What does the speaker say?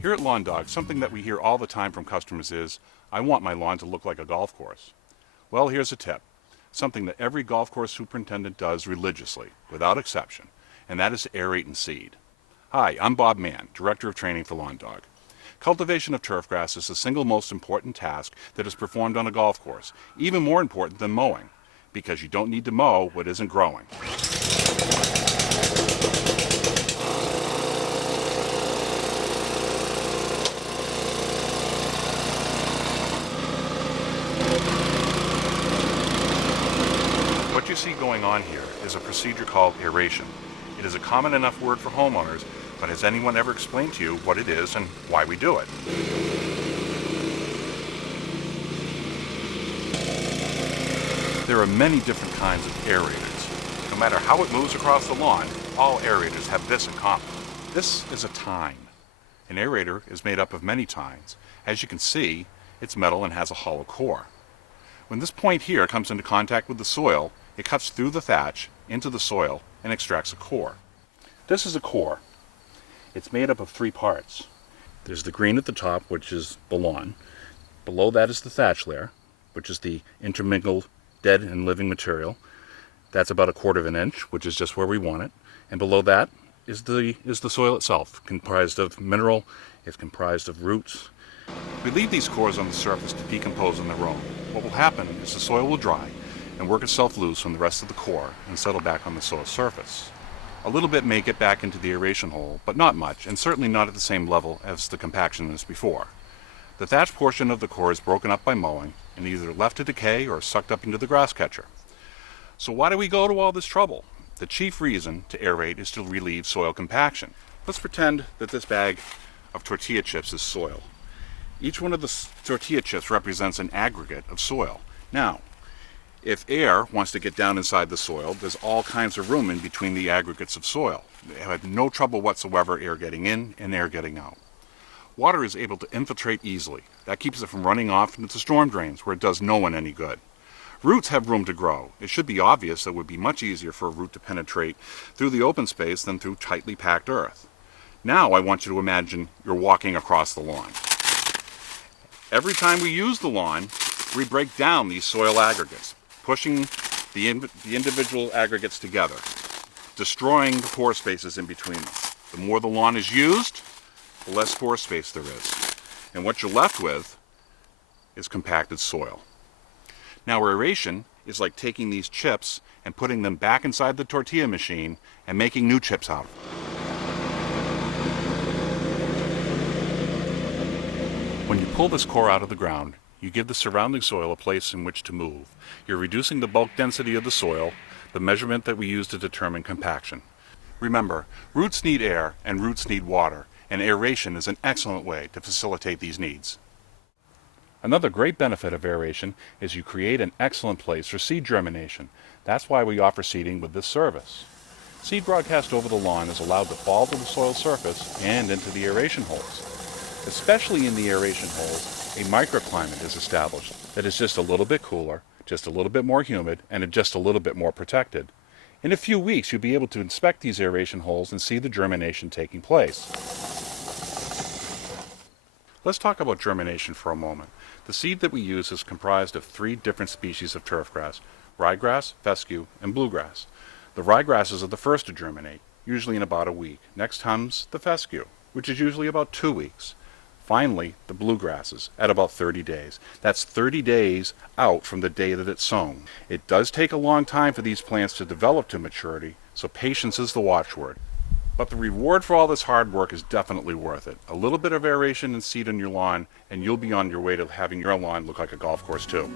Here at Lawn Dawg, something that we hear all the time from customers is, I want my lawn to look like a golf course. Well, here's a tip, something that every golf course superintendent does religiously, without exception, and that is to aerate and seed. Hi, I'm Bob Mann, Director of Training for Lawn Dawg. Cultivation of turfgrass is the single most important task that is performed on a golf course, even more important than mowing, because you don't need to mow what isn't growing. What you see going on here is a procedure called aeration. It is a common enough word for homeowners, but has anyone ever explained to you what it is and why we do it? There are many different kinds of aerators. No matter how it moves across the lawn, all aerators have this in common. This is a tine. An aerator is made up of many tines. As you can see, it's metal and has a hollow core. When this point here comes into contact with the soil, it cuts through the thatch into the soil and extracts a core. This is a core. It's made up of three parts. There's the green at the top, which is the lawn. Below that is the thatch layer, which is the intermingled dead and living material. That's about 1/4 inch, which is just where we want it. And below that is the soil itself, comprised of mineral. It's comprised of roots. We leave these cores on the surface to decompose on their own. What will happen is the soil will dry and work itself loose from the rest of the core and settle back on the soil surface. A little bit may get back into the aeration hole, but not much, and certainly not at the same level as the compaction as before. The thatch portion of the core is broken up by mowing and either left to decay or sucked up into the grass catcher. So why do we go to all this trouble? The chief reason to aerate is to relieve soil compaction. Let's pretend that this bag of tortilla chips is soil. Each one of the tortilla chips represents an aggregate of soil. Now, if air wants to get down inside the soil, there's all kinds of room in between the aggregates of soil. They have no trouble whatsoever air getting in and air getting out. Water is able to infiltrate easily. That keeps it from running off into the storm drains where it does no one any good. Roots have room to grow. It should be obvious that it would be much easier for a root to penetrate through the open space than through tightly packed earth. Now I want you to imagine you're walking across the lawn. Every time we use the lawn, we break down these soil aggregates, pushing the individual aggregates together, destroying the pore spaces in between them. The more the lawn is used, the less pore space there is. And what you're left with is compacted soil. Now aeration is like taking these chips and putting them back inside the tortilla machine and making new chips out of them. When you pull this core out of the ground, you give the surrounding soil a place in which to move. You're reducing the bulk density of the soil, the measurement that we use to determine compaction. Remember, roots need air and roots need water, and aeration is an excellent way to facilitate these needs. Another great benefit of aeration is you create an excellent place for seed germination. That's why we offer seeding with this service. Seed broadcast over the lawn is allowed to fall to the soil surface and into the aeration holes. Especially in the aeration holes, a microclimate is established that is just a little bit cooler, just a little bit more humid, and just a little bit more protected. In a few weeks, you'll be able to inspect these aeration holes and see the germination taking place. Let's talk about germination for a moment. The seed that we use is comprised of 3 different species of turfgrass: ryegrass, fescue, and bluegrass. The ryegrasses are the first to germinate, usually in about a week. Next comes the fescue, which is usually about 2 weeks. Finally, the bluegrasses at about 30 days. That's 30 days out from the day that it's sown. It does take a long time for these plants to develop to maturity, so patience is the watchword. But the reward for all this hard work is definitely worth it. A little bit of aeration and seed on your lawn, and you'll be on your way to having your lawn look like a golf course too.